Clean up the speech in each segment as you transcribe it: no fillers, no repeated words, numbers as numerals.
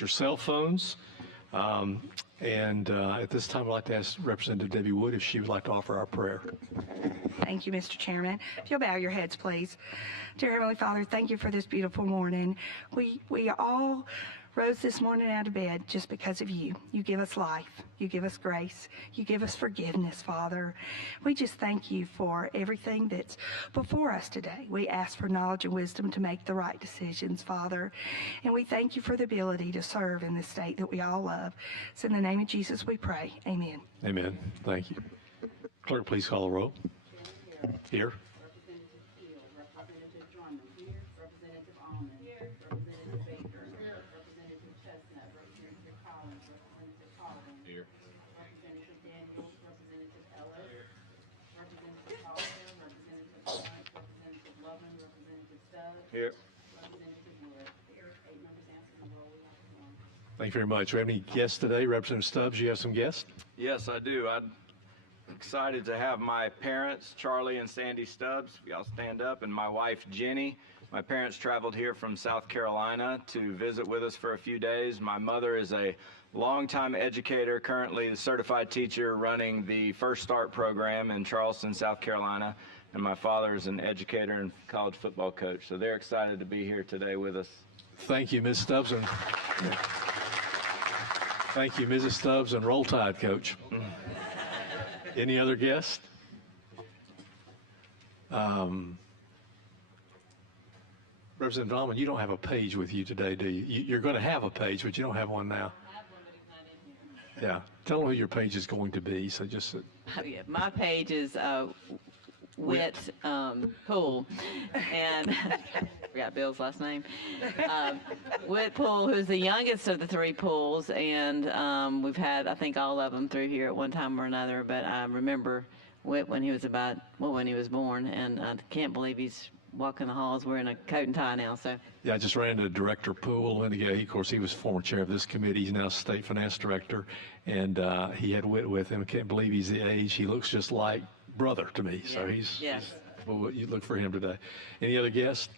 your cell phones. At this time, I'd like to ask Representative Debbie Wood if she would like to offer our prayer. Thank you, Mr. Chairman. If you'll bow your heads, please. Dear Heavenly Father, thank you for this beautiful morning. We all rose this morning out of bed just because of you. You give us life. You give us grace. You give us forgiveness, Father. We just thank you for everything that's before us today. We ask for knowledge and wisdom to make the right decisions, Father. And we thank you for the ability to serve in this state that we all love. So in the name of Jesus we pray. Amen. Amen. Thank you. Clerk, please call the roll. Here. Representative Keel, Representative Drummond. Here. Representative Almond. Here. Representative Baker. Here. Representative Chestnut. Representative Collins. Representative Coleman. Here. Representative Daniels. Representative Ellis. Here. Representative Foster. Representative Hunt. Representative Lovin. Representative Stubbs. Here. Representative Wood. Here. 8 members answering the roll. We have one. Thank you very much. Do we have any guests today? Representative Stubbs, you have some guests? Yes, I do. I'm excited to have my parents, Charlie and Sandy Stubbs. Y'all stand up, and my wife, Jenny. My parents traveled here from South Carolina to visit with us for a few days. My mother is a longtime educator, currently a certified teacher running the First Start program in Charleston, South Carolina. And my father is an educator and college football coach. So they're excited to be here today with us. Thank you, Ms. Stubbs. And thank you, Mrs. Stubbs, and Roll Tide, Coach. Any other guests? Representative Dahlman, you don't have a page with you today, do you? You're going to have a page, but you don't have one now. I have one, but he's not in here. Yeah. Tell them who your page is going to be. So just. Oh, yeah. My page is Whit Poole, and forgot Bill's last name. Whit Poole, who's the youngest of the 3 Pooles, and we've had, I think, all of them through here at one time or another. But I remember Whit when he was when he was born, and I can't believe he's walking the halls wearing a coat and tie now. So. Yeah, I just ran into Director Poole, and of course, he was former chair of this committee. He's now state finance director, and he had Whit with him. I can't believe he's the age. He looks just like brother to me. So he's well, you look for him today. Any other guests?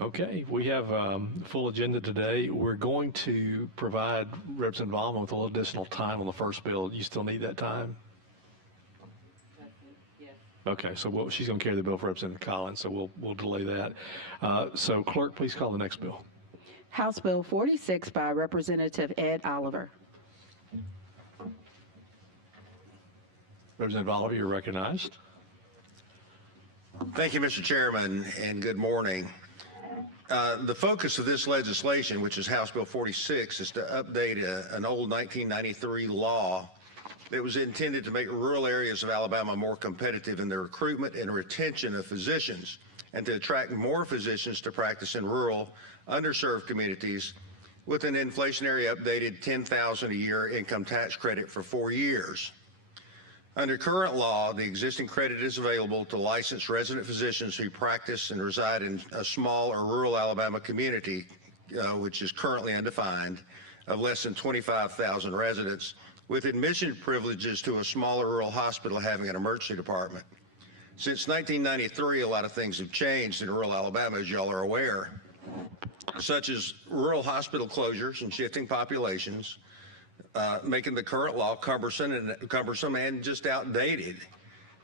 Okay, we have a full agenda today. We're going to provide Representative Almond with a little additional time on the first bill. You still need that time? Okay, so she's going to carry the bill for Representative Collins, so we'll delay that. So clerk, please call the next bill. House Bill 46 by Representative Ed Oliver. Representative Oliver, you're recognized. Thank you, Mr. Chairman, and good morning. The focus of this legislation, which is House Bill 46, is to update an old 1993 law that was intended to make rural areas of Alabama more competitive in the recruitment and retention of physicians, and to attract more physicians to practice in rural, underserved communities with an inflationary updated $10,000 a year income tax credit for 4 years. Under current law, the existing credit is available to licensed resident physicians who practice and reside in a small or rural Alabama community, which is currently undefined, of less than 25,000 residents, with admission privileges to a smaller rural hospital having an emergency department. Since 1993, a lot of things have changed in rural Alabama, as y'all are aware, such as rural hospital closures and shifting populations, making the current law cumbersome and just outdated.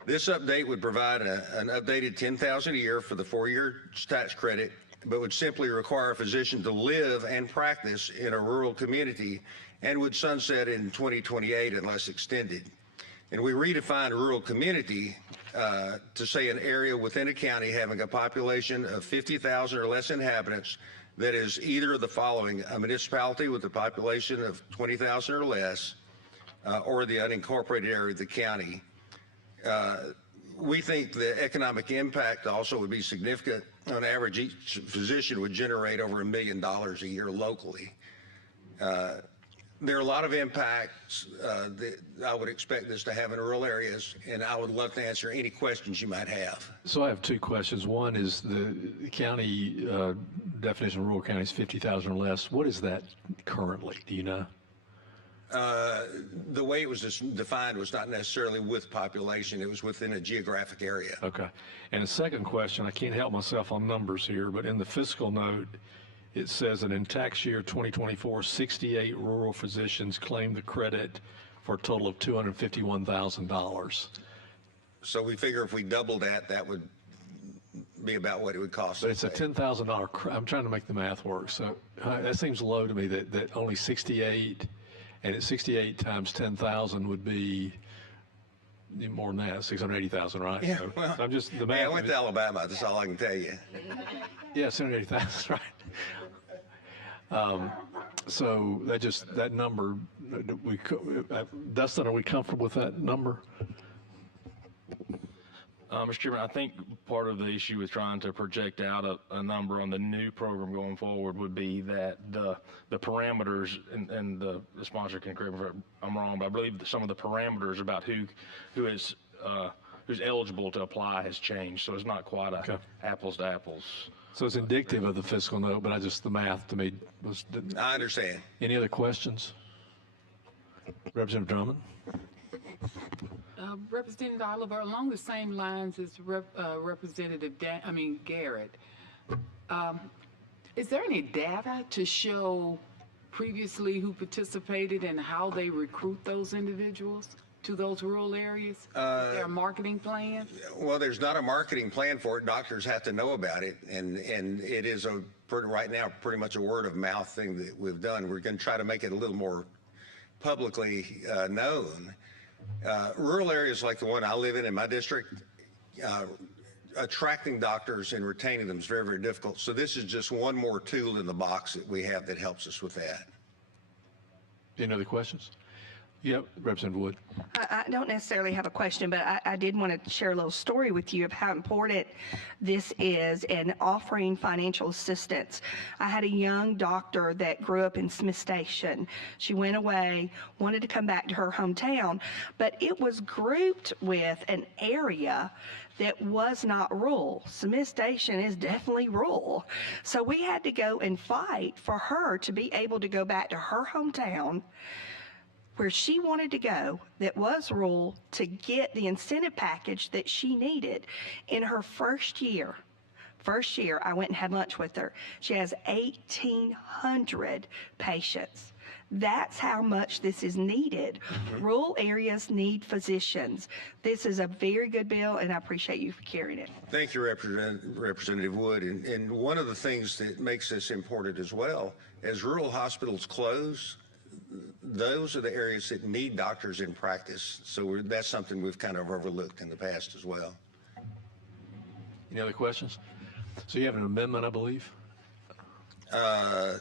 This update would provide an updated $10,000 a year for the 4-year tax credit, but would simply require a physician to live and practice in a rural community and would sunset in 2028 unless extended. And we redefined rural community to say an area within a county having a population of 50,000 or less inhabitants that is either of the following: a municipality with a population of 20,000 or less, or the unincorporated area of the county. We think the economic impact also would be significant. On average, each physician would generate over $1 million a year locally. There are a lot of impacts that I would expect this to have in rural areas, and I would love to answer any questions you might have. So I have 2 questions. One is the county definition of rural county is 50,000 or less. What is that currently? Do you know? The way it was defined was not necessarily with population. It was within a geographic area. Okay. And the second question, I can't help myself on numbers here, but in the fiscal note, it says that in tax year 2024, 68 rural physicians claimed the credit for a total of $251,000. So we figure if we doubled that, that would be about what it would cost. But it's a $10,000, I'm trying to make the math work, so that seems low to me that only 68, and at 68 times 10,000 would be more than that, 680,000, right? Yeah, So well, I'm just, the Hey, I math. went to Alabama, that's all I can tell you. Yeah, 680,000, right. So that number, Dustin, are we comfortable with that number? Mr. Chairman, I think part of the issue with trying to project out a number on the new program going forward would be that the parameters, and the sponsor can correct me if I'm wrong, but I believe that some of the parameters about who's eligible to apply has changed, so it's not quite a apples to apples. So it's indicative of the fiscal note, but the math to me was. I understand. Any other questions? Representative Drummond? Representative Oliver, along the same lines as Representative Garrett, is there any data to show previously who participated and how they recruit those individuals to those rural areas? Is there a marketing plan? Well, there's not a marketing plan for it. Doctors have to know about it, and it is right now pretty much a word of mouth thing that we've done. We're going to try to make it a little more publicly known. Rural areas like the one I live in my district, attracting doctors and retaining them is very, very difficult. So this is just one more tool in the box that we have that helps us with that. Any other questions? Yep, Representative Wood. I don't necessarily have a question, but I did want to share a little story with you of how important this is in offering financial assistance. I had a young doctor that grew up in Smith Station. She went away, wanted to come back to her hometown, but it was grouped with an area that was not rural. Smith Station is definitely rural. So we had to go and fight for her to be able to go back to her hometown where she wanted to go that was rural to get the incentive package that she needed. In her first year, I went and had lunch with her. She has 1,800 patients. That's how much this is needed. Rural areas need physicians. This is a very good bill, and I appreciate you for carrying it. Thank you, Representative Wood. And one of the things that makes this important as well, as rural hospitals close, those are the areas that need doctors in practice. So that's something we've kind of overlooked in the past as well. Any other questions? So you have an amendment, I believe? I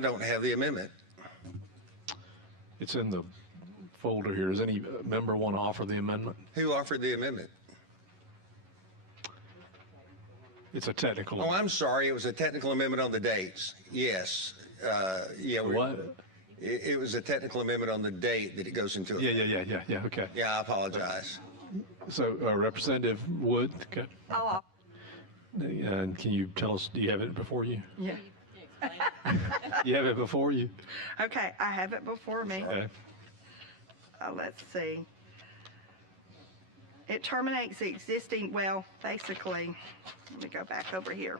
don't have the amendment. It's in the folder here. Does any member want to offer the amendment? Who offered the amendment? It's a technical. Oh, I'm sorry. It was a technical amendment on the dates. Yes. Yeah. What? It was a technical amendment on the date that it goes into effect. Yeah, okay. Yeah, I apologize. So Representative Wood, okay. Oh, And can you tell us, do you have it before you? yeah. You have it before you? Okay, I have it before me. Okay. Let's see. It terminates the existing, well, basically, let me go back over here.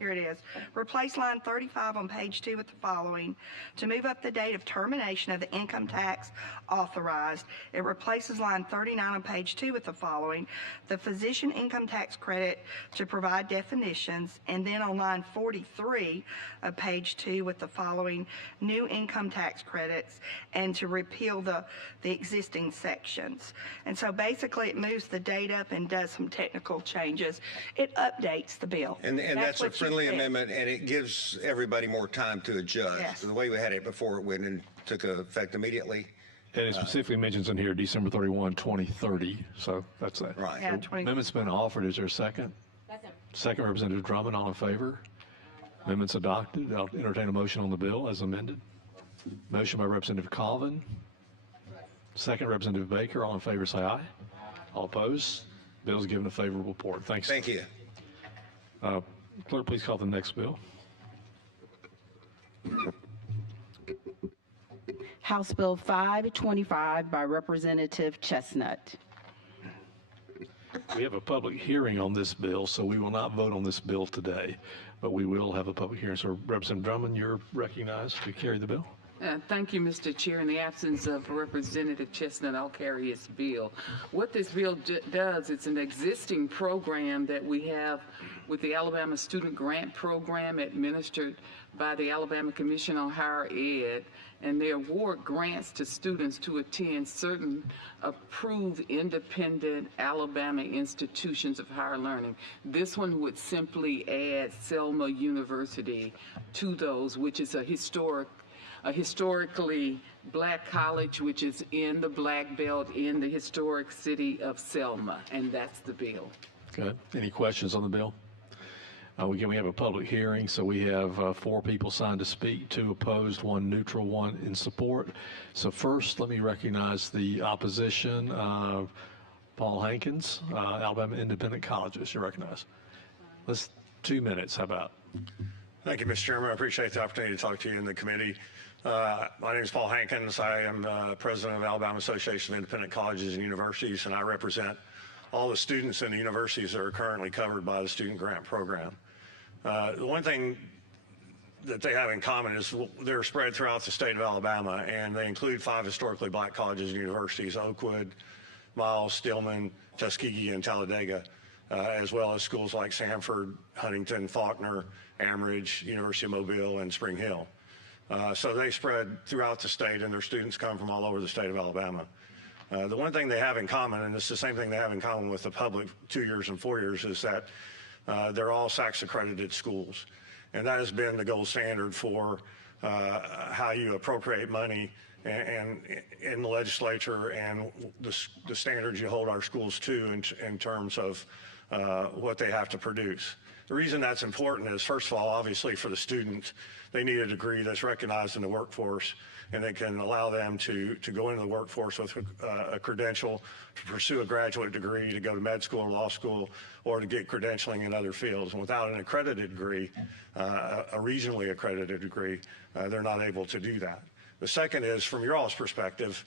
Here it is. Replace line 35 on page 2 with the following. To move up the date of termination of the income tax authorized, it replaces line 39 on page 2 with the following. The physician income tax credit to provide definitions, and then on line 43 of page 2 with the following new income tax credits, and to repeal the existing sections. And so basically it moves the date up and does some technical changes. It updates the bill. And that's a what you friendly said. amendment, and it gives everybody more time to adjust. Yes. The way we had it before, it went and took effect immediately. And it specifically mentions in here December 31, 2030, so that's that. Right. Yeah, So 20 amendment's been offered. Is there a second? Second, Representative Drummond, all in favor? Amendment's adopted. I'll entertain a motion on the bill as amended. Motion by Representative Colvin. Second, Representative Baker. All in favor, say aye. All opposed? Bill is given a favorable report. Thanks. Thank you. Clerk, please call the next bill. House Bill 525 by Representative Chestnut. We have a public hearing on this bill, so we will not vote on this bill today, but we will have a public hearing. So Representative Drummond, you're recognized to carry the bill. Thank you, Mr. Chair. In the absence of Representative Chestnut, I'll carry his bill. What this bill does, it's an existing program that we have with the Alabama Student Grant Program administered by the Alabama Commission on Higher Ed, and they award grants to students to attend certain approved independent Alabama institutions of higher learning. This one would simply add Selma University to those, which is a historically black college, which is in the Black Belt in the historic city of Selma, and that's the bill. Good. Any questions on the bill? We have a public hearing, so we have 4 people signed to speak, 2 opposed, 1 neutral, 1 in support. So first, let me recognize the opposition. Paul Hankins, Alabama Independent Colleges, you're recognized. Let's 2 minutes, how about? Thank you, Mr. Chairman. I appreciate the opportunity to talk to you in the committee. My name is Paul Hankins. I am president of Alabama Association of Independent Colleges and Universities, and I represent all the students in the universities that are currently covered by the student grant program. The one thing that they have in common is they're spread throughout the state of Alabama, and they include 5 historically black colleges and universities: Oakwood, Miles, Stillman, Tuskegee, and Talladega, as well as schools like Sanford, Huntington, Faulkner, Amridge, University of Mobile, and Spring Hill. So they spread throughout the state, and their students come from all over the state of Alabama. The one thing they have in common, and it's the same thing they have in common with the public 2 years and 4 years, is that they're all SACS accredited schools. And that has been the gold standard for how you appropriate money and in the legislature, and the standards you hold our schools to in terms of what they have to produce. The reason that's important is, first of all, obviously for the students, they need a degree that's recognized in the workforce, and they can allow them to go into the workforce with a credential to pursue a graduate degree, to go to med school or law school, or to get credentialing in other fields. And without an accredited degree, a regionally accredited degree, they're not able to do that. The second is, from your all's perspective,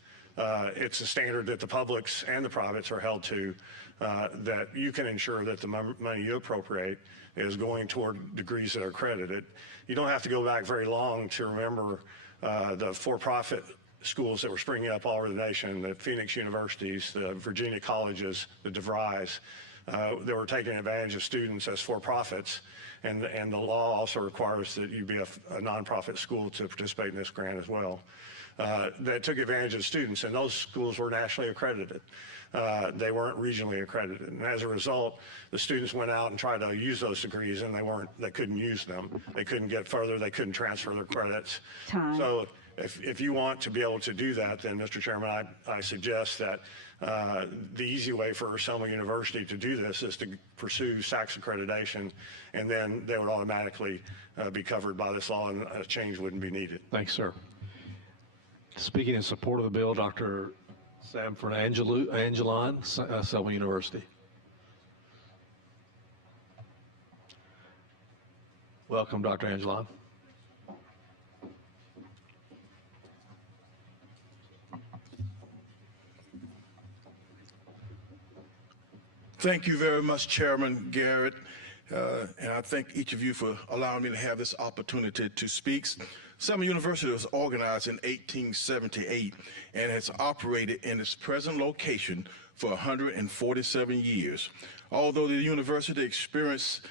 it's a standard that the publics and the privates are held to, that you can ensure that the money you appropriate is going toward degrees that are accredited. You don't have to go back very long to remember the for-profit schools that were springing up all over the nation, the Phoenix universities, the Virginia colleges, the DeVrys, that were taking advantage of students as for-profits. And the law also requires that you be a nonprofit school to participate in this grant as well. That took advantage of students, and those schools were nationally accredited. They weren't regionally accredited. And as a result, the students went out and tried to use those degrees, and they couldn't use them. They couldn't get further. They couldn't transfer their credits. Time. So if you want to be able to do that, then Mr. Chairman, I suggest that the easy way for Selma University to do this is to pursue SACS accreditation, and then they would automatically be covered by this law, and a change wouldn't be needed. Thanks, sir. Speaking in support of the bill, Dr. Sanford Angeline, Selma University. Welcome, Dr. Angeline. Thank you very much, Chairman Garrett, and I thank each of you for allowing me to have this opportunity to speak. Selma University was organized in 1878 and has operated in its present location for 147 years. Although the university experienced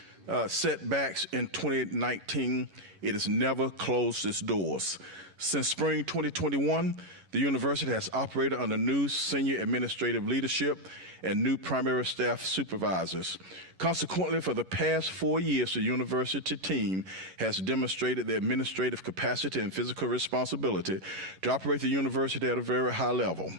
setbacks in 2019, it has never closed its doors. Since spring 2021, the university has operated under new senior administrative leadership and new primary staff supervisors. Consequently, for the past 4 years, the university team has demonstrated the administrative capacity and physical responsibility to operate the university at a very high level.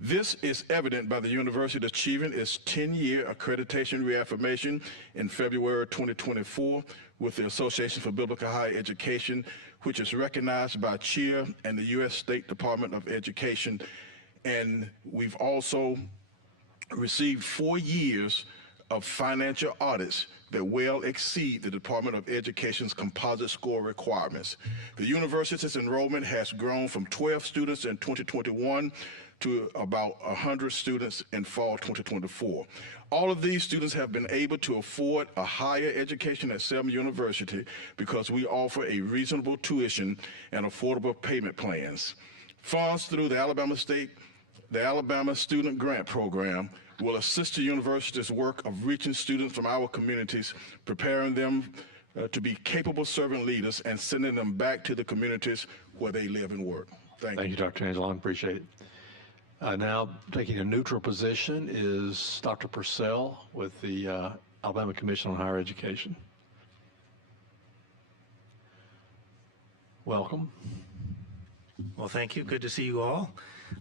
This is evident by the university achieving its 10-year accreditation reaffirmation in February 2024 with the Association for Biblical Higher Education, which is recognized by CHEER and the U.S. State Department of Education. And we've also received 4 years of financial audits that well exceed the Department of Education's composite score requirements. The university's enrollment has grown from 12 students in 2021 to about 100 students in fall 2024. All of these students have been able to afford a higher education at Selma University because we offer a reasonable tuition and affordable payment plans. Funds through the Alabama Student Grant Program will assist the university's work of reaching students from our communities, preparing them to be capable servant leaders, and sending them back to the communities where they live and work. Thank you. Thank you, Dr. Angelon. Appreciate it. Now, taking a neutral position is Dr. Purcell with the Alabama Commission on Higher Education. Welcome. Well, thank you. Good to see you all.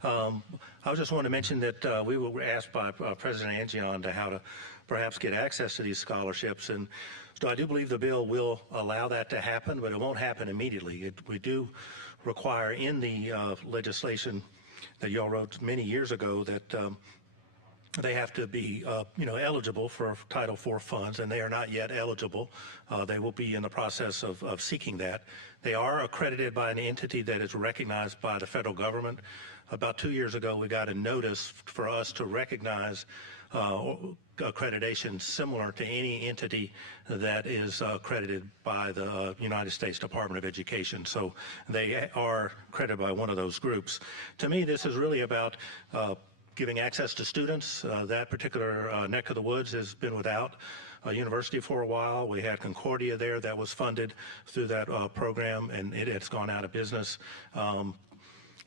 I just want to mention that we were asked by President Angion to how to perhaps get access to these scholarships, and so I do believe the bill will allow that to happen, but it won't happen immediately. We do require in the legislation that y'all wrote many years ago that they have to be, eligible for Title IV funds, and they are not yet eligible. They will be in the process of seeking that. They are accredited by an entity that is recognized by the federal government. About 2 years ago, we got a notice for us to recognize accreditation similar to any entity that is accredited by the United States Department of Education. So they are accredited by one of those groups. To me, this is really about giving access to students. That particular neck of the woods has been without a university for a while. We had Concordia there that was funded through that program, and it has gone out of business.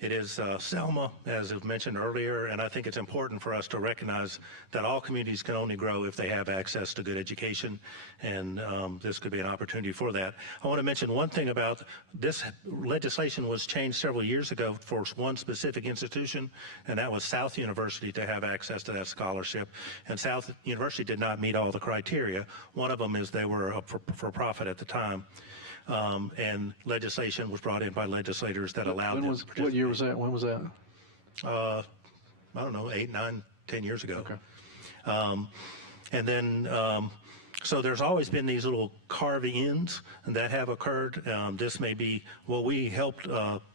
It is Selma, as I've mentioned earlier, and I think it's important for us to recognize that all communities can only grow if they have access to good education, and this could be an opportunity for that. I want to mention one thing about this legislation was changed several years ago for one specific institution, and that was South University to have access to that scholarship, and South University did not meet all the criteria. One of them is they were a for-profit at the time. And legislation was brought in by legislators that allowed them to participate. What year was that? When was that? I don't know, 8, 9, 10 years ago. Okay. And then, so there's always been these little carve-ins that have occurred. This may be, what we helped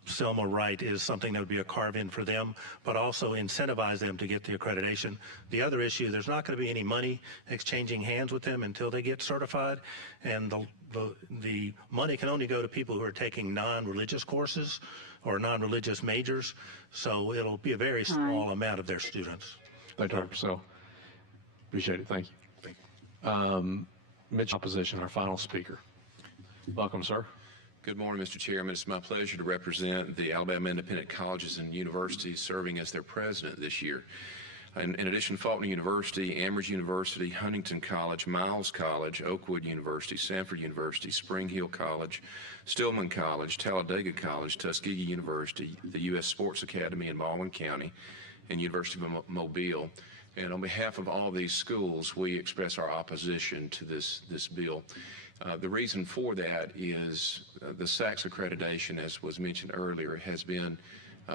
Selma write is something that would be a carve-in for them, but also incentivize them to get the accreditation. The other issue, there's not going to be any money exchanging hands with them until they get certified, and the money can only go to people who are taking non-religious courses or non-religious majors, so it'll be a very small amount of their students. Thank you, Dr. Purcell. Appreciate it. Thank you. Mitch, opposition, our final speaker. Welcome, sir. Good morning, Mr. Chairman. It's my pleasure to represent the Alabama Independent Colleges and Universities, serving as their president this year. In addition, Faulkner University, Amherst University, Huntington College, Miles College, Oakwood University, Sanford University, Spring Hill College, Stillman College, Talladega College, Tuskegee University, the U.S. Sports Academy in Baldwin County, and University of Mobile. And on behalf of all these schools, we express our opposition to this bill. The reason for that is the SACS accreditation, as was mentioned earlier, has been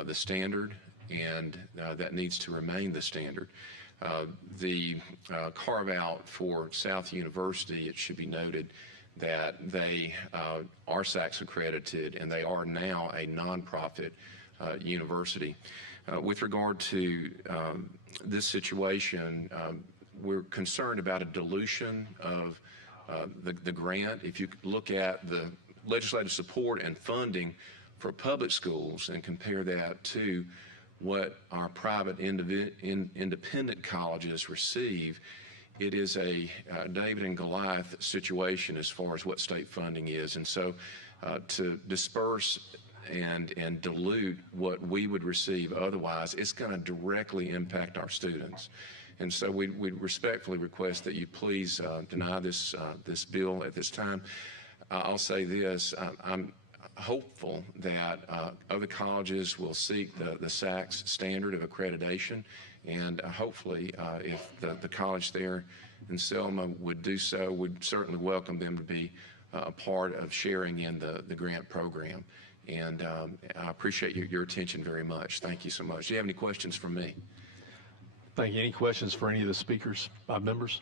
the standard, and that needs to remain the standard. The carve out for South University, it should be noted that they are SACS accredited, and they are now a nonprofit university. With regard to this situation, we're concerned about a dilution of the grant. If you look at the legislative support and funding for public schools and compare that to what our private independent colleges receive, it is a David and Goliath situation as far as what state funding is. And so to disperse and dilute what we would receive otherwise, it's going to directly impact our students. And so we respectfully request that you please deny this bill at this time. I'll say this, I'm hopeful that other colleges will seek the SACS standard of accreditation, and hopefully if the college there in Selma would do so, we'd certainly welcome them to be a part of sharing in the grant program. And I appreciate your attention very much. Thank you so much. Do you have any questions for me? Thank you. Any questions for any of the speakers, 5 members?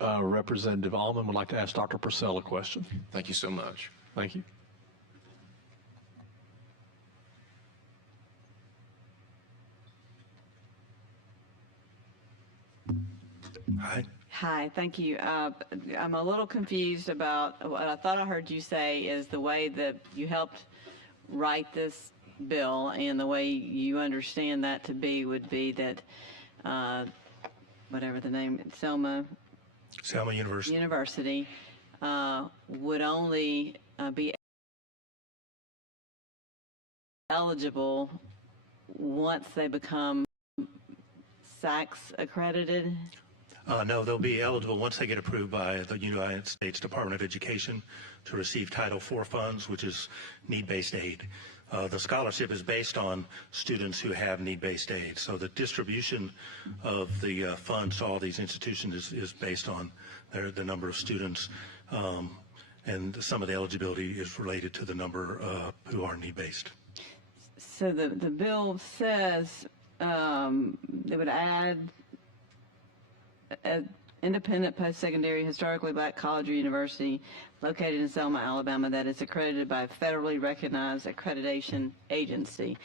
Representative Almond would like to ask Dr. Purcell a question. Thank you so much. Thank you. Hi. Hi, thank you. I'm a little confused about what I thought I heard you say is the way that you helped write this bill, and the way you understand that to be would be that, whatever the name, Selma University would only be eligible once they become SACS accredited? No, they'll be eligible once they get approved by the United States Department of Education to receive Title IV funds, which is need-based aid. The scholarship is based on students who have need-based aid. So the distribution of the funds to all these institutions is based on the number of students, and some of the eligibility is related to the number who are need-based. So the bill says they would add an independent post-secondary historically black college or university located in Selma, Alabama that is accredited by a federally recognized accreditation agency.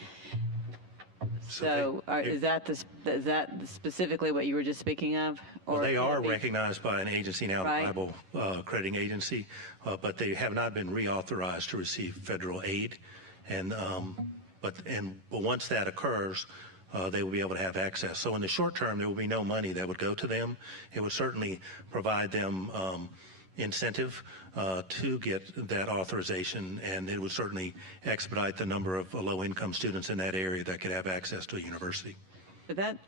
So is that specifically what you were just speaking of? Well, they are recognized by an agency now, the Bible accrediting agency, but they have not been reauthorized to receive federal aid. And but once that occurs, they will be able to have access. So in the short term, there will be no money that would go to them. It would certainly provide them incentive to get that authorization, and it would certainly expedite the number of low-income students in that area that could have access to a university. But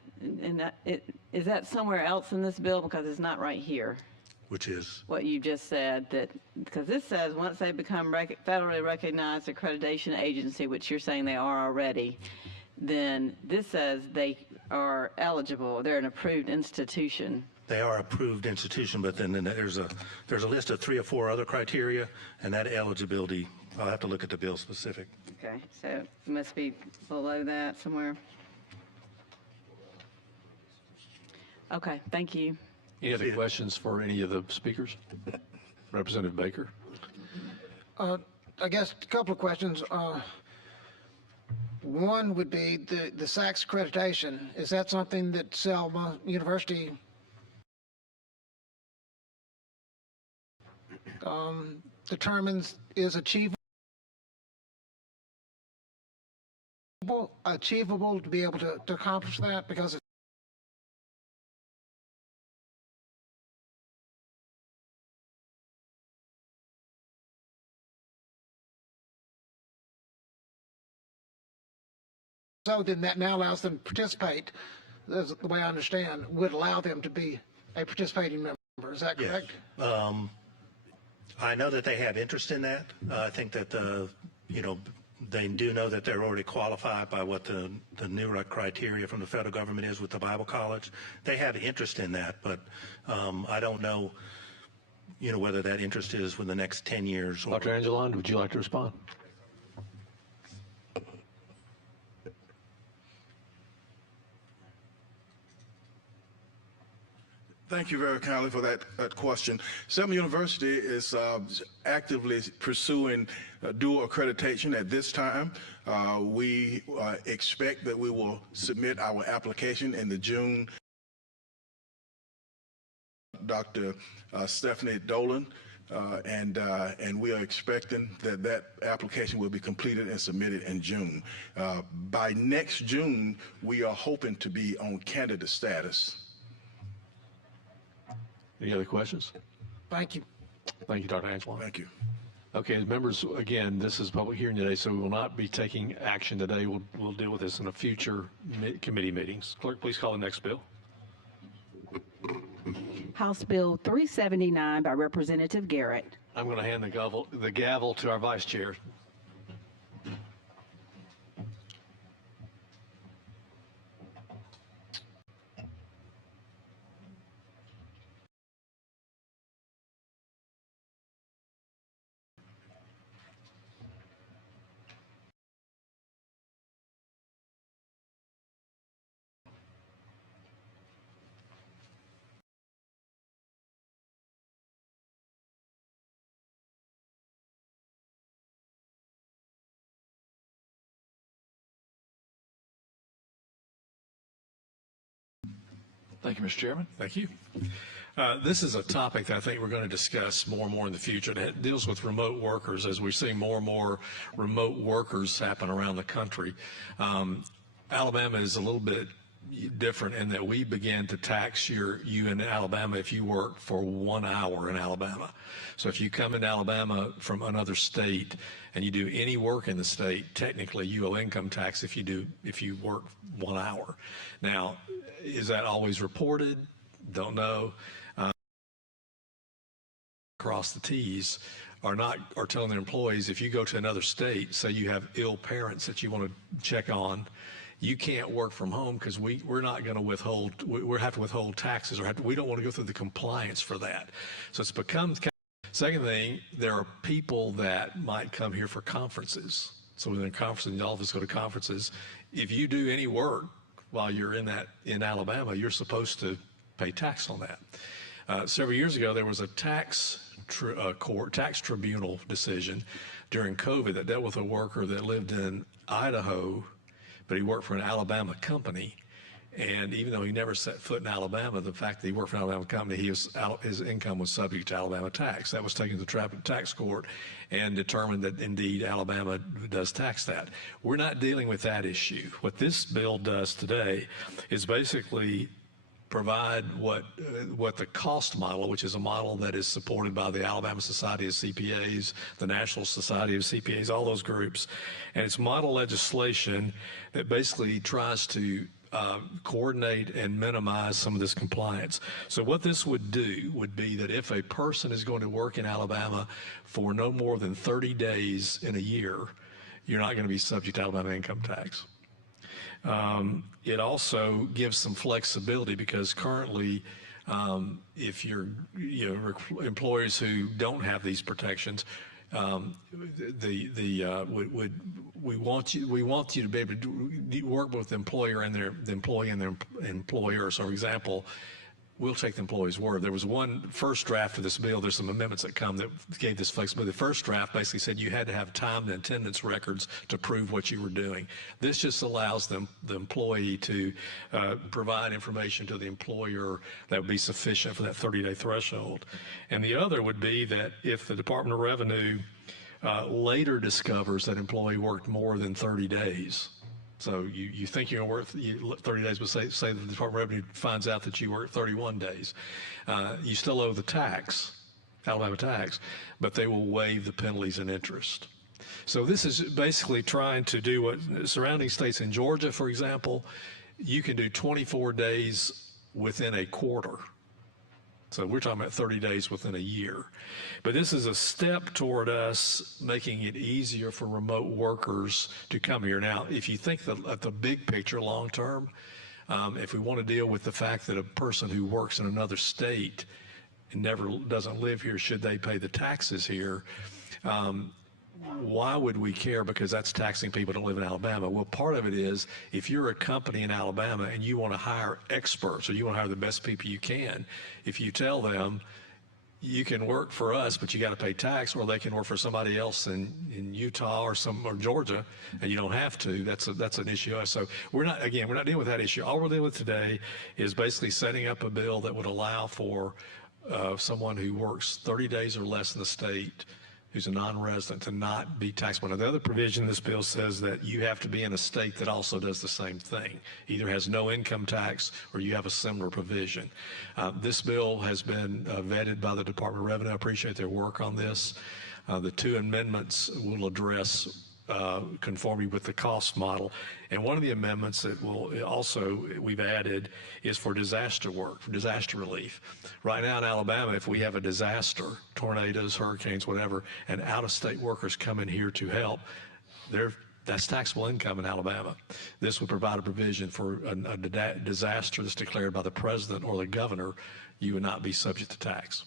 is that somewhere else in this bill? Because it's not right here. Which is? What you just said, because this says once they become federally recognized accreditation agency, which you're saying they are already, then this says they are eligible. They're an approved institution. They are approved institution, but then there's a list of 3 or 4 other criteria, and that eligibility, I'll have to look at the bill specific. Okay, so it must be below that somewhere. Okay, thank you. Any other questions for any of the speakers? Representative Baker. I guess a couple of questions. One would be the SACS accreditation. Is that something that Selma University determines is achievable to be able to accomplish that? Because so then that now allows them to participate, the way I understand, would allow them to be a participating member. Is that correct? Yes. I know that they have interest in that. I think that, they do know that they're already qualified by what the new criteria from the federal government is with the Bible College. They have interest in that, but I don't know, whether that interest is within the next 10 years. Dr. Angelon, would you like to respond? Thank you very kindly for that question. Selma University is actively pursuing dual accreditation at this time. We expect that we will submit our application in the June. Dr. Stephanie Dolan, and we are expecting that application will be completed and submitted in June. By next June, we are hoping to be on candidate status. Any other questions? Thank you. Thank you, Dr. Angelon. Thank you. Okay, members, again, this is a public hearing today, so we will not be taking action today. We'll deal with this in a future committee meetings. Clerk, please call the next bill. House Bill 379 by Representative Garrett. I'm going to hand the gavel to our vice chair. Thank you, Mr. Chairman. Thank you. This is a topic that I think we're going to discuss more and more in the future. It deals with remote workers as we're seeing more and more remote workers happen around the country. Alabama is a little bit different in that we began to tax you in Alabama if you work for 1 hour in Alabama. So if you come into Alabama from another state and you do any work in the state, technically you owe income tax if you work 1 hour. Now, is that always reported? Don't know. Cross the T's are telling their employees, if you go to another state, say you have ill parents that you want to check on, you can't work from home because we're not going to withhold, we have to withhold taxes, or we don't want to go through the compliance for that. So it's become, second thing, there are people that might come here for conferences. So within a conference, all of us go to conferences. If you do any work while you're in Alabama, you're supposed to pay tax on that. Several years ago, there was a tax tribunal decision during COVID that dealt with a worker that lived in Idaho, but he worked for an Alabama company. And even though he never set foot in Alabama, the fact that he worked for an Alabama company, his income was subject to Alabama tax. That was taken to the tax court and determined that indeed Alabama does tax that. We're not dealing with that issue. What this bill does today is basically provide what the cost model, which is a model that is supported by the Alabama Society of CPAs, the National Society of CPAs, all those groups. And it's model legislation that basically tries to coordinate and minimize some of this compliance. So what this would do would be that if a person is going to work in Alabama for no more than 30 days in a year, you're not going to be subject to Alabama income tax. It also gives some flexibility because currently, if you're, employers who don't have these protections, we want you to be able to work with the employer and the employee and their employer. So, for example, we'll take the employee's word. There was one first draft of this bill. There's some amendments that come that gave this flexibility. The first draft basically said you had to have time and attendance records to prove what you were doing. This just allows the employee to provide information to the employer that would be sufficient for that 30-day threshold. And the other would be that if the Department of Revenue later discovers that employee worked more than 30 days, so you think you're worth 30 days, but say the Department of Revenue finds out that you worked 31 days. You still owe the tax, Alabama tax, but they will waive the penalties and interest. So this is basically trying to do what surrounding states in Georgia, for example, you can do 24 days within a quarter. So we're talking about 30 days within a year. But this is a step toward us making it easier for remote workers to come here. Now, if you think at the big picture long term, if we want to deal with the fact that a person who works in another state and doesn't live here, should they pay the taxes here? Why would we care? Because that's taxing people that live in Alabama. Well, part of it is if you're a company in Alabama and you want to hire experts or you want to hire the best people you can, if you tell them you can work for us, but you got to pay tax, or they can work for somebody else in Utah or Georgia, and you don't have to, that's an issue. So we're not dealing with that issue. All we're dealing with today is basically setting up a bill that would allow for someone who works 30 days or less in the state who's a non-resident to not be taxable. Now, the other provision in this bill says that you have to be in a state that also does the same thing, either has no income tax or you have a similar provision. This bill has been vetted by the Department of Revenue. I appreciate their work on this. The two amendments will address conformity with the cost model. And one of the amendments that we've added is for disaster work, for disaster relief. Right now in Alabama, if we have a disaster, tornadoes, hurricanes, whatever, and out-of-state workers come in here to help, that's taxable income in Alabama. This would provide a provision for a disaster that's declared by the president or the governor. You would not be subject to tax.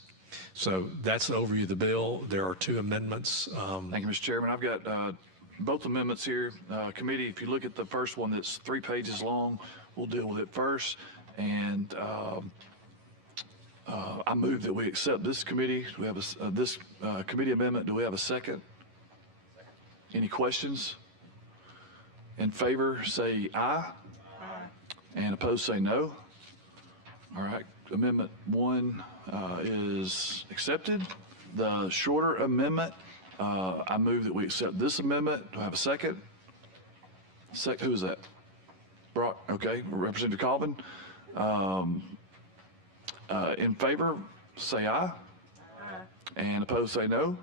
So that's the overview of the bill. There are two amendments. Thank you, Mr. Chairman. I've got both amendments here. Committee, if you look at the first one that's 3 pages long, we'll deal with it first. And I move that we accept this committee. Do we have this committee amendment? Do we have a second? Any questions? In favor, say aye. Aye. And opposed, say no. All right, Amendment 1 is accepted. The shorter amendment, I move that we accept this amendment. Do I have a second? Who is that? Brock, okay, Representative Colvin. In favor, say aye. And opposed, say no.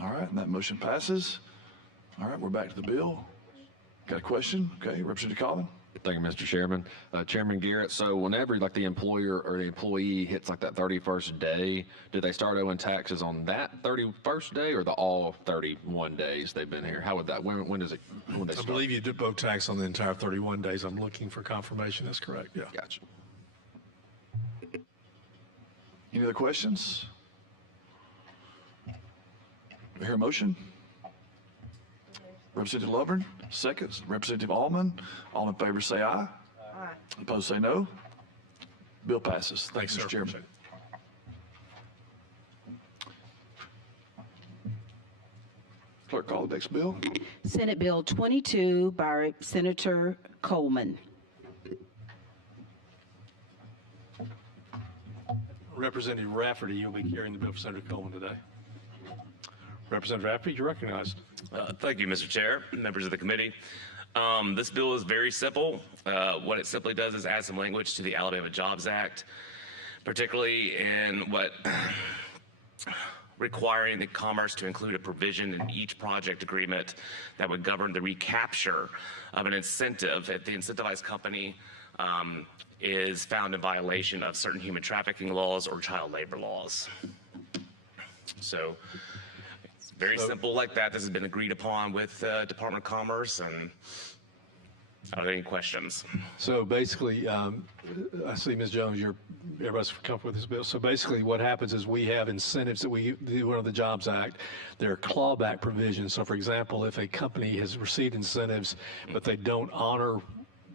All right, and that motion passes. All right, we're back to the bill. Got a question? Okay, Representative Colvin. Thank you, Mr. Chairman. Chairman Garrett, so whenever like the employer or the employee hits like that 31st day, do they start owing taxes on that 31st day or the all 31 days they've been here? How would that, when does it, when they I start? believe you did owe tax on the entire 31 days. I'm looking for confirmation. That's correct. Yeah. Gotcha. Any other questions? We hear a motion? Representative Lovern, seconds. Representative Allman, all in favor say aye. Aye. Opposed say no. Bill passes. Thanks, Mr. Chairman. Clerk, call the next bill. Senate Bill 22 by Senator Coleman. Representative Rafferty, you'll be carrying the bill for Senator Coleman today. Representative Rafferty, you're recognized. Thank you, Mr. Chair, members of the committee. This bill is very simple. What it simply does is add some language to the Alabama Jobs Act, particularly in what requiring the Commerce to include a provision in each project agreement that would govern the recapture of an incentive if the incentivized company is found in violation of certain human trafficking laws or child labor laws. So it's very simple like that. This has been agreed upon with Department of Commerce, and are there any questions? So basically, I see Ms. Jones, everybody's comfortable with this bill. So basically what happens is we have incentives that we do under the Jobs Act. There are clawback provisions. So for example, if a company has received incentives, but they don't honor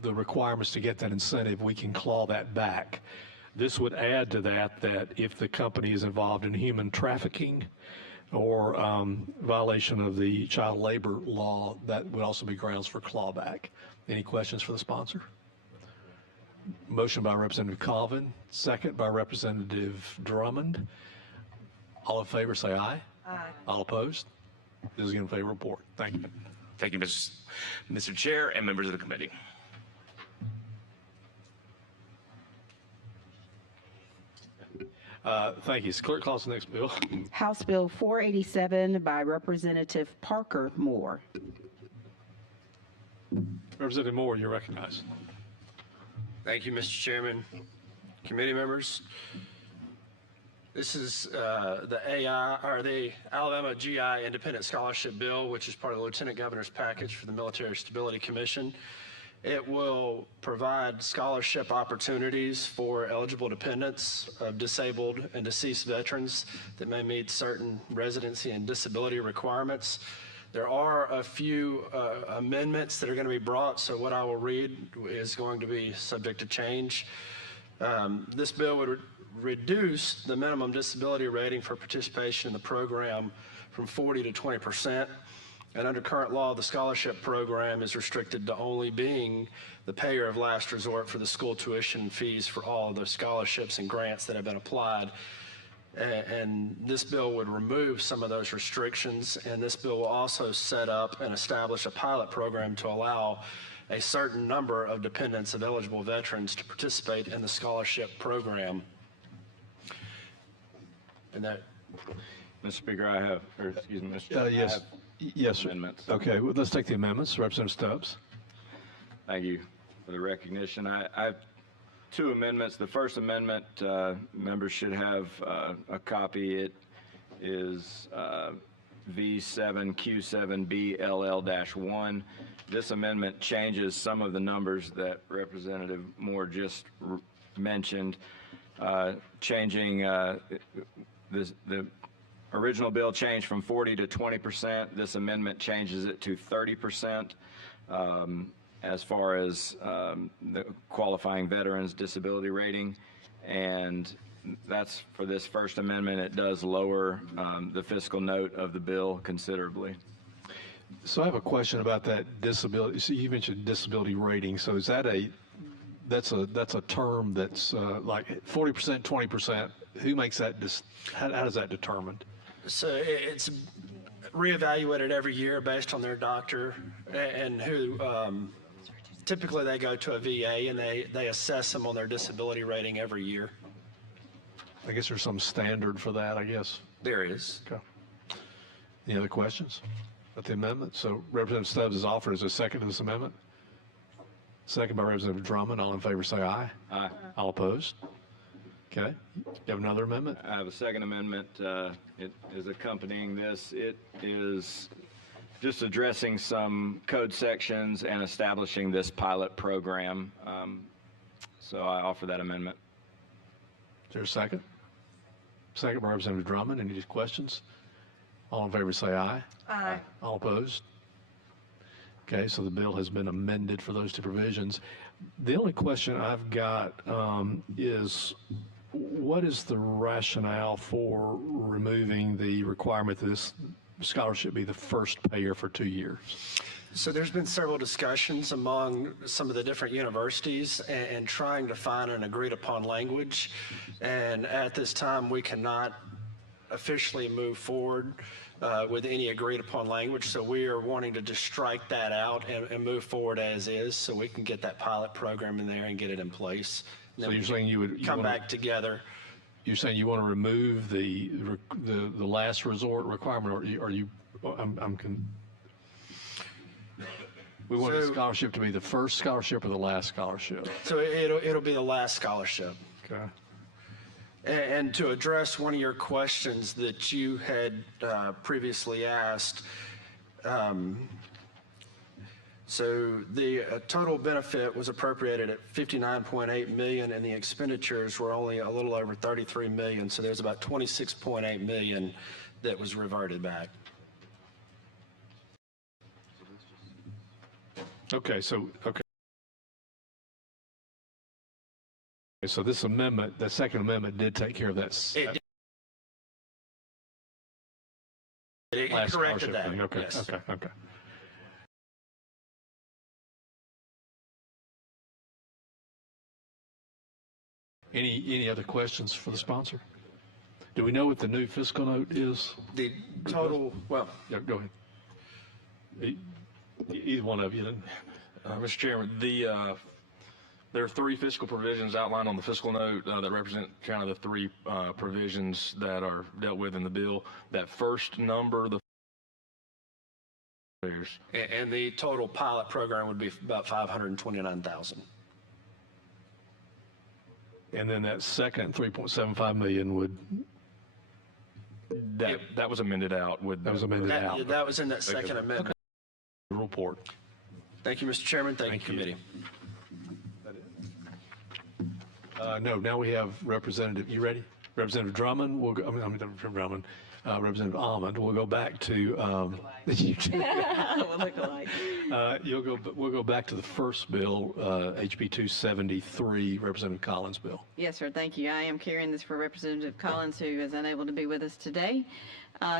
the requirements to get that incentive, we can claw that back. This would add to that, that if the company is involved in human trafficking or violation of the child labor law, that would also be grounds for clawback. Any questions for the sponsor? Motion by Representative Colvin, second by Representative Drummond. All in favor say aye. Aye. All opposed? This is in favor report. Thank you. Thank you, Mr. Chair and members of the committee. Thank you. Clerk, calls the next bill. House Bill 487 by Representative Parker Moore. Representative Moore, you're recognized. Thank you, Mr. Chairman. Committee members, this is the Alabama GI Independent Scholarship Bill, which is part of the Lieutenant Governor's package for the Military Stability Commission. It will provide scholarship opportunities for eligible dependents of disabled and deceased veterans that may meet certain residency and disability requirements. There are a few amendments that are going to be brought, so what I will read is going to be subject to change. This bill would reduce the minimum disability rating for participation in the program from 40 to 20%. And under current law, the scholarship program is restricted to only being the payer of last resort for the school tuition fees for all of the scholarships and grants that have been applied. And this bill would remove some of those restrictions, and this bill will also set up and establish a pilot program to allow a certain number of dependents of eligible veterans to participate in the scholarship program. And that, Mr. Speaker, I have, or excuse me, Mr. Chairman, Yes. I have Yes, sir. amendments. Okay, well, let's take the amendments. Representative Stubbs. Thank you for the recognition. I have two amendments. The first amendment, members should have a copy. It is V7Q7BLL-1. This amendment changes some of the numbers that Representative Moore just mentioned, changing the original bill changed from 40 to 20%. This amendment changes it to 30% as far as the qualifying veterans disability rating. And that's for this first amendment. It does lower the fiscal note of the bill considerably. So I have a question about that disability. So you mentioned disability rating. So is that that's a term that's like 40%, 20%. Who makes that? How does that determined? So it's reevaluated every year based on their doctor and who, typically they go to a VA and they assess them on their disability rating every year. I guess there's some standard for that, I guess. There is. Okay. Any other questions about the amendment? So Representative Stubbs is offered as a second to this amendment. Second by Representative Drummond. All in favor say aye. Aye. All opposed? Okay. You have another amendment? I have a second amendment. It is accompanying this. It is just addressing some code sections and establishing this pilot program. So I offer that amendment. Is there a second? Second by Representative Drummond. Any questions? All in favor say aye. Aye. All opposed? Okay, so the bill has been amended for those two provisions. The only question I've got is, what is the rationale for removing the requirement that this scholarship be the first payer for 2 years? So there's been several discussions among some of the different universities and trying to find an agreed upon language. And at this time, we cannot officially move forward with any agreed upon language. So we are wanting to just strike that out and move forward as is so we can get that pilot program in there and get it in place. So you're saying you would come back together. You're saying you want to remove the last resort requirement, or are you? We want the scholarship to be the first scholarship or the last scholarship? So it'll be the last scholarship. Okay. And to address one of your questions that you had previously asked, so the total benefit was appropriated at $59.8 million, and the expenditures were only a little over $33 million. So there's about $26.8 million that was reverted back. Okay. So this amendment, the second amendment, did take care of that. It last corrected that. Thing. Okay. Yes. Okay. Any other questions for the sponsor? Do we know what the new fiscal note is? The total, well. Yeah, go ahead. Either one of you then. Mr. Chairman, there are three fiscal provisions outlined on the fiscal note that represent kind of the three provisions that are dealt with in the bill. That first number, And the total pilot program would be about $529,000. And then that second $3.75 million would. That was amended out with. That was amended out. That was in that second amendment. Okay. Report. Thank you, Mr. Chairman. Thank you, committee. No, now we have Representative, you ready? Representative Drummond, we'll go, Representative Drummond, Representative Almond, we'll go back to, We'll look alike. we'll go back to the first bill, HB 273, Representative Collins' bill. Yes, sir. Thank you. I am carrying this for Representative Collins, who is unable to be with us today.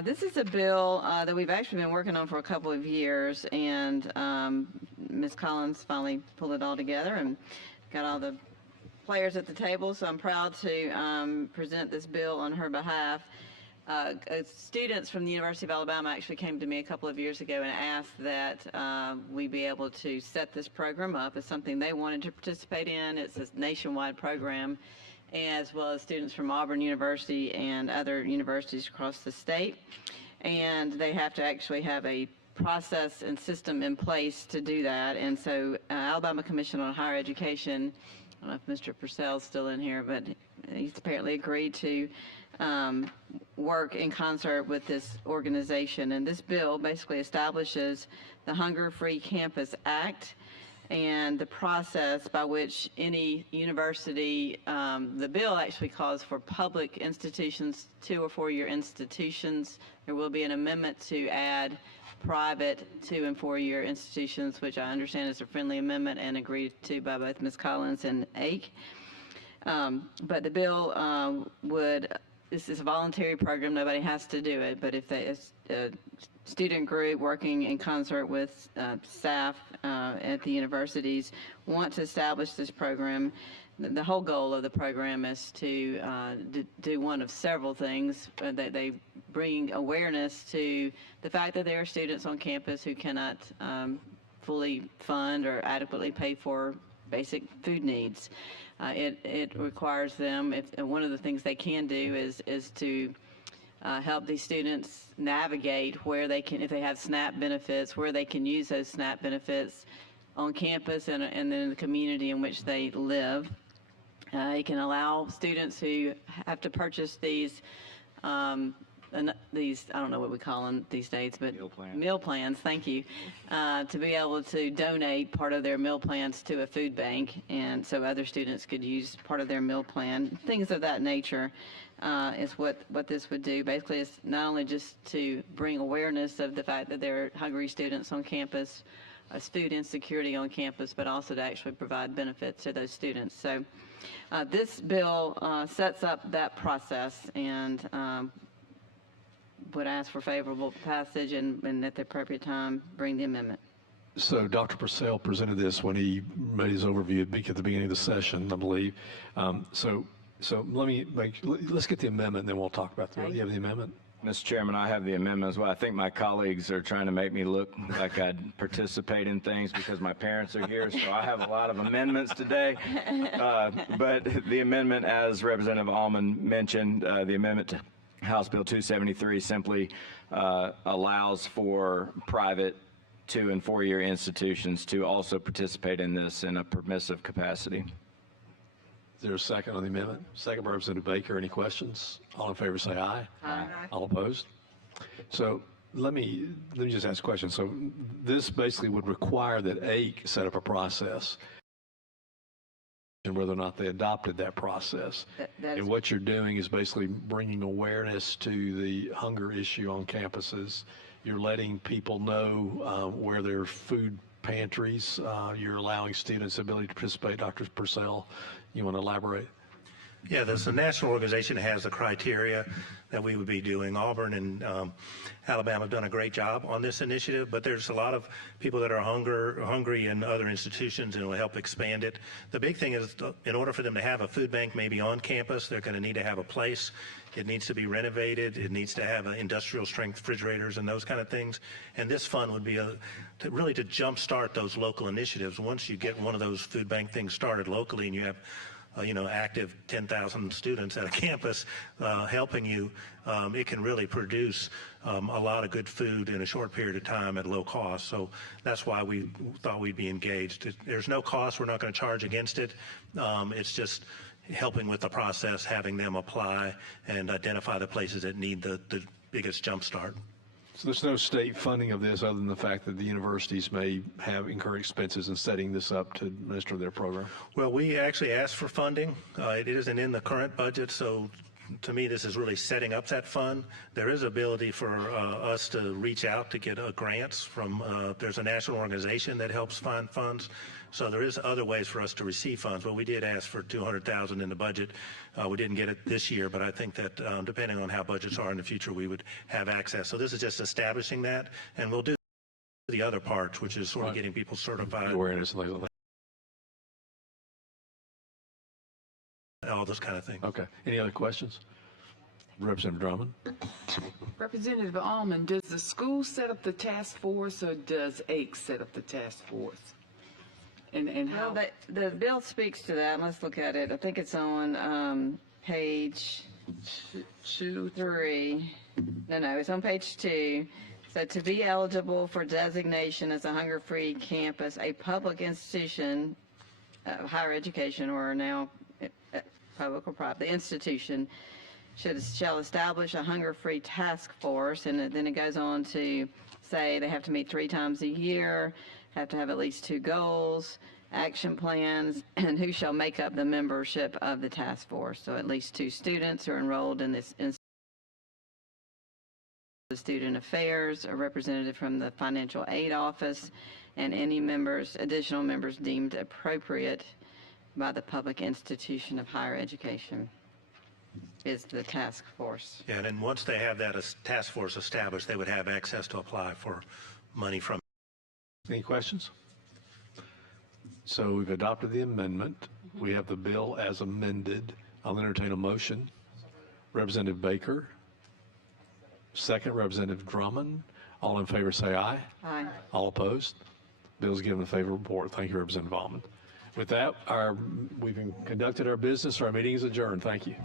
This is a bill that we've actually been working on for a couple of years, and Ms. Collins finally pulled it all together and got all the players at the table, so I'm proud to present this bill on her behalf. Students from the University of Alabama actually came to me a couple of years ago and asked that we be able to set this program up as something they wanted to participate in. It's a nationwide program, as well as students from Auburn University and other universities across the state. And they have to actually have a process and system in place to do that. And so Alabama Commission on Higher Education, I don't know if Mr. Purcell's still in here, but he's apparently agreed to work in concert with this organization. And this bill basically establishes the Hunger-Free Campus Act and the process by which any university, the bill actually calls for public institutions, 2 or 4 year institutions. There will be an amendment to add private 2 and 4 year institutions, which I understand is a friendly amendment and agreed to by both Ms. Collins and Ake. But the bill would this is a voluntary program. Nobody has to do it, but if a student group working in concert with staff at the universities want to establish this program, the whole goal of the program is to do one of several things. They bring awareness to the fact that there are students on campus who cannot fully fund or adequately pay for basic food needs. It requires them, one of the things they can do is to help these students navigate where they can, if they have SNAP benefits, where they can use those SNAP benefits on campus and then in the community in which they live. It can allow students who have to purchase these, I don't know what we call them these days, but meal plans, thank you, to be able to donate part of their meal plans to a food bank, and so other students could use part of their meal plan. Things of that nature is what this would do. Basically, it's not only just to bring awareness of the fact that there are hungry students on campus, food insecurity on campus, but also to actually provide benefits to those students. So this bill sets up that process and would ask for favorable passage and at the appropriate time bring the amendment. So Dr. Purcell presented this when he made his overview at the beginning of the session, I believe. So let's get the amendment and then we'll talk about the, you have the amendment? Mr. Chairman, I have the amendment as well. I think my colleagues are trying to make me look like I'd participate in things because my parents are here, so I have a lot of amendments today. But the amendment, as Representative Allman mentioned, the amendment to House Bill 273 simply allows for private 2- and 4-year institutions to also participate in this in a permissive capacity. Is there a second on the amendment? Second by Representative Baker. Any questions? All in favor say aye. Aye. All opposed? So let me just ask a question. So this basically would require that AIC set up a process and whether or not they adopted that process. And what you're doing is basically bringing awareness to the hunger issue on campuses. You're letting people know where there are food pantries. You're allowing students the ability to participate. Dr. Purcell, you want to elaborate? Yeah, the national organization has the criteria that we would be doing. Auburn and Alabama have done a great job on this initiative, but there's a lot of people that are hungry in other institutions, and it will help expand it. The big thing is, in order for them to have a food bank maybe on campus, they're going to need to have a place. It needs to be renovated. It needs to have industrial strength refrigerators and those kind of things. And this fund would be really to jumpstart those local initiatives. Once you get one of those food bank things started locally and you have active 10,000 students at a campus helping you, it can really produce a lot of good food in a short period of time at low cost. So that's why we thought we'd be engaged. There's no cost. We're not going to charge against it. It's just helping with the process, having them apply and identify the places that need the biggest jump start. So there's no state funding of this other than the fact that the universities may incur expenses in setting this up to administer their program? Well, we actually asked for funding. It isn't in the current budget, so to me this is really setting up that fund. There is ability for us to reach out to get grants from, there's a national organization that helps find funds. So there is other ways for us to receive funds. Well, we did ask for $200,000 in the budget. We didn't get it this year, but I think that depending on how budgets are in the future, we would have access. So this is just establishing that, and we'll do the other parts, which is sort of getting people certified. Awareness and like that. All those kind of things. Okay. Any other questions? Representative Drummond. Representative Allman, does the school set up the task force or does AIC set up the task force? And how? Well, the bill speaks to that. Let's look at it. I think it's on page 3. No, it's on page 2. So to be eligible for designation as a hunger-free campus, a public institution of higher education, or now public or private, the institution shall establish a hunger-free task force, and then it goes on to say they have to meet 3 times a year, have to have at least 2 goals, action plans, and who shall make up the membership of the task force. So at least 2 students are enrolled in this student affairs, a representative from the financial aid office, and any additional members deemed appropriate by the public institution of higher education. is the task force. Yeah, and then once they have that task force established, they would have access to apply for money from. Any questions? So we've adopted the amendment. We have the bill as amended. I'll entertain a motion. Representative Baker. Second, Representative Drummond. All in favor say aye. Aye. All opposed? Bill's given a favorable report. Thank you, Representative Almond. With that, we've conducted our business. Our meeting is adjourned. Thank you.